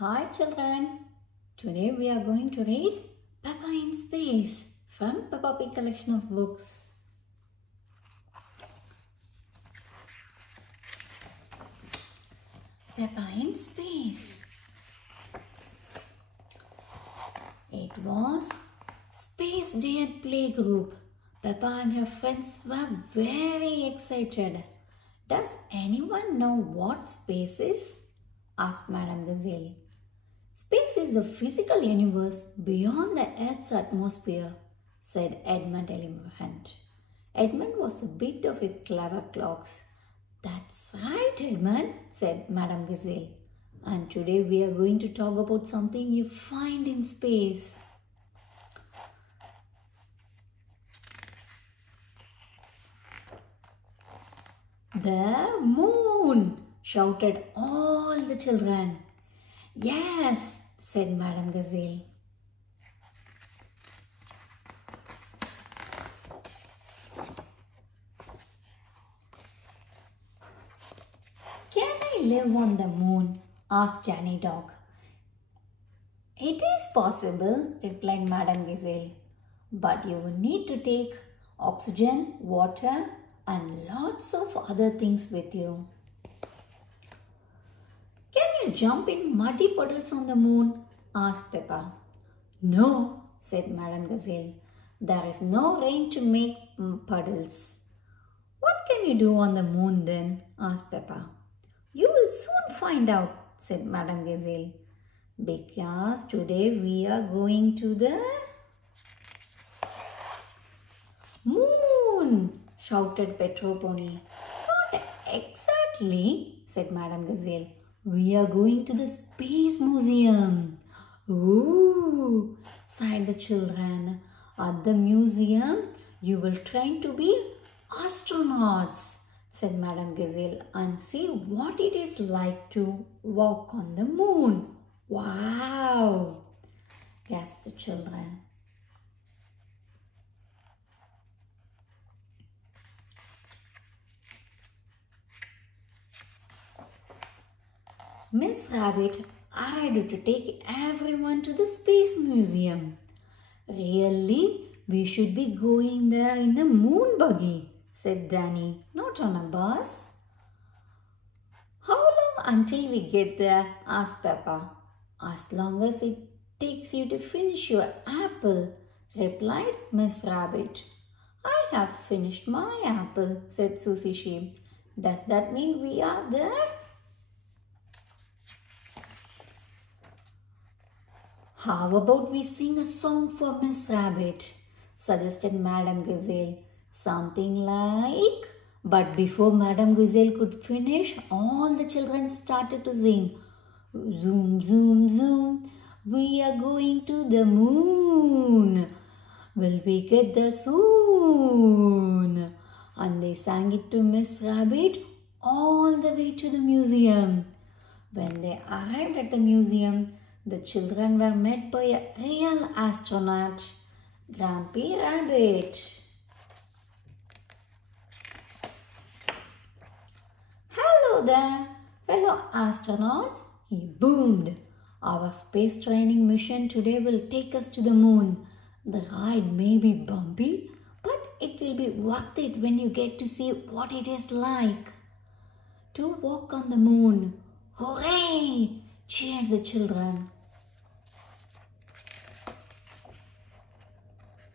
Hi children, today we are going to read Peppa in Space from Peppa Pig collection of books. Peppa in Space. It was Space Day at Playgroup. Peppa and her friends were very excited. Does anyone know what space is? Asked Madame Gazelle. Space is the physical universe beyond the Earth's atmosphere, said Edmund Elephant. Edmund was a bit of a clever clogs. That's right, Edmund, said Madame Gazelle. And today we are going to talk about something you find in space. The moon, shouted all the children. Yes, said Madame Gazelle. Can I live on the moon? Asked Johnny Dog. It is possible, replied Madame Gazelle. But you will need to take oxygen, water, and lots of other things with you. Can you jump in muddy puddles on the moon? Asked Peppa. No, said Madame Gazelle. There is no rain to make puddles. What can you do on the moon then? Asked Peppa. You will soon find out, said Madame Gazelle. Because today we are going to the moon, shouted Petro Pony. Not exactly, said Madame Gazelle. We are going to the Space Museum. Ooh, sighed the children. At the museum, you will train to be astronauts, said Madame Gazelle, and see what it is like to walk on the moon. Wow, gasped the children. Miss Rabbit arrived to take everyone to the Space Museum. Really, we should be going there in a moon buggy, said Danny, not on a bus. How long until we get there? Asked Peppa. As long as it takes you to finish your apple, replied Miss Rabbit. I have finished my apple, said Susie Sheep. Does that mean we are there? How about we sing a song for Miss Rabbit? Suggested Madame Gazelle. Something like... But before Madame Gazelle could finish, all the children started to sing. Zoom, zoom, zoom. We are going to the moon. Will we get there soon? And they sang it to Miss Rabbit all the way to the museum. When they arrived at the museum, the children were met by a real astronaut, Grampy Rabbit. Hello there, fellow astronauts, he boomed. Our space training mission today will take us to the moon. The ride may be bumpy, but it will be worth it when you get to see what it is like to walk on the moon. Hooray! Cheered the children.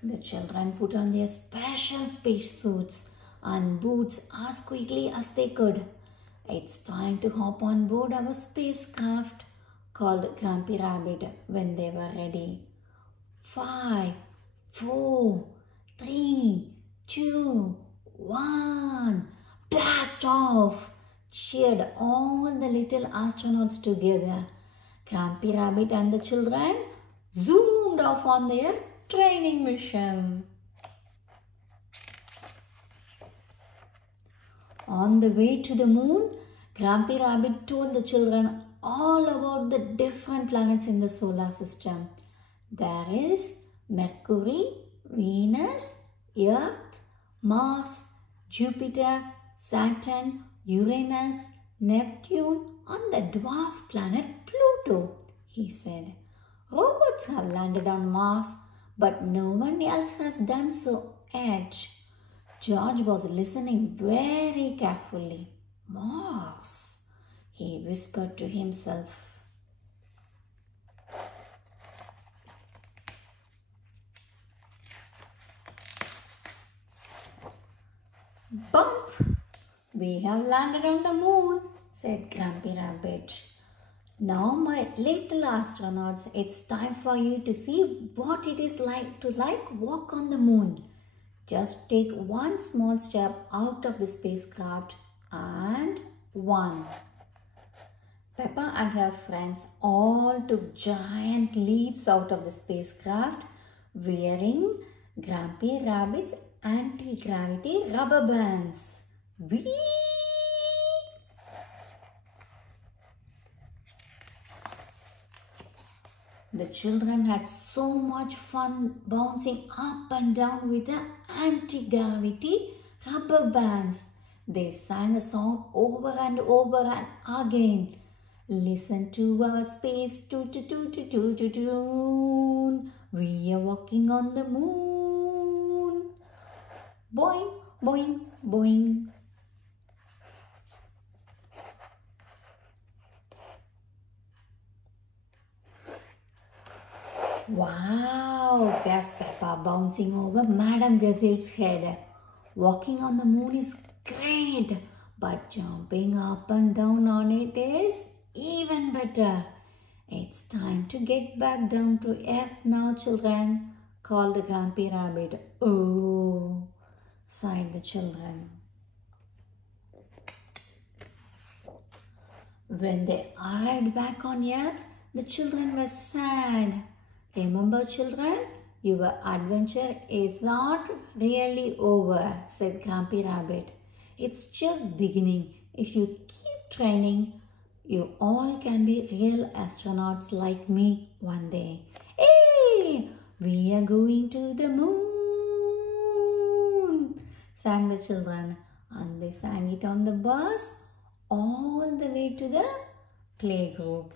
The children put on their special space suits and boots as quickly as they could. It's time to hop on board our spacecraft, called Grampy Rabbit when they were ready. 5, 4, 3, 2, 1. Blast off! Cheered all the little astronauts together. Grampy Rabbit and the children zoomed off on their training mission. On the way to the moon, Grampy Rabbit told the children all about the different planets in the solar system. There is Mercury, Venus, Earth, Mars, Jupiter, Saturn, Uranus, Neptune, and the dwarf planet Pluto. he said. Robots have landed on Mars, but no one else has done so yet. George was listening very carefully. Mars, he whispered to himself. Bump! We have landed on the moon, said Grumpy Rabbit. Now, my little astronauts, it's time for you to see what it is like to walk on the moon. Just take one small step out of the spacecraft and one. Peppa and her friends all took giant leaps out of the spacecraft wearing Grumpy Rabbit's anti-gravity rubber bands. Whee! The children had so much fun bouncing up and down with the anti-gravity rubber bands. They sang a song over and over and again. Listen to our space toot-toot-toot-toot-toot. We are walking on the moon. Boing, boing, boing. Wow, gasped Peppa, bouncing over Madame Gazelle's head. Walking on the moon is great, but jumping up and down on it is even better. It's time to get back down to earth now, children, called the Grumpy Rabbit. Oh, sighed the children. When they arrived back on earth, the children were sad. Remember, children, your adventure is not really over, said Grumpy Rabbit. It's just beginning. If you keep training, you all can be real astronauts like me one day. Hey, we are going to the moon, sang the children. And they sang it on the bus all the way to the playgroup.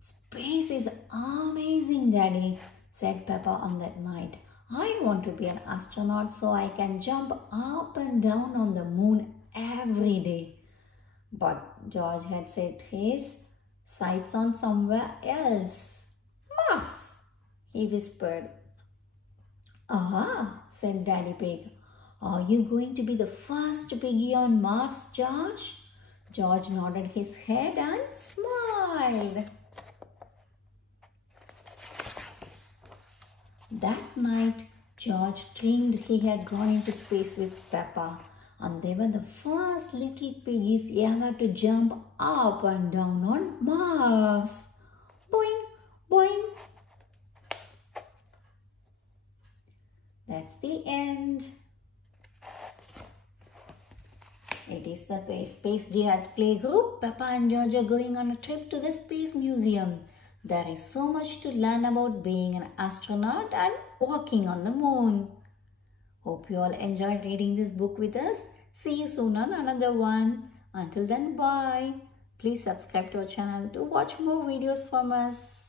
Space is amazing, Daddy, said Peppa on that night. I want to be an astronaut so I can jump up and down on the moon every day. But George had set his sights on somewhere else. Mars, he whispered. Ah, said Daddy Pig. Are you going to be the first piggy on Mars, George? George nodded his head and smiled. That night, George dreamed he had gone into space with Peppa, and they were the first little piggies ever to jump up and down on Mars. Boing, boing. That's the end. It is the Space Day at Playgroup. Peppa and George are going on a trip to the Space Museum. There is so much to learn about being an astronaut and walking on the moon. Hope you all enjoyed reading this book with us. See you soon on another one. Until then, bye. Please subscribe to our channel to watch more videos from us.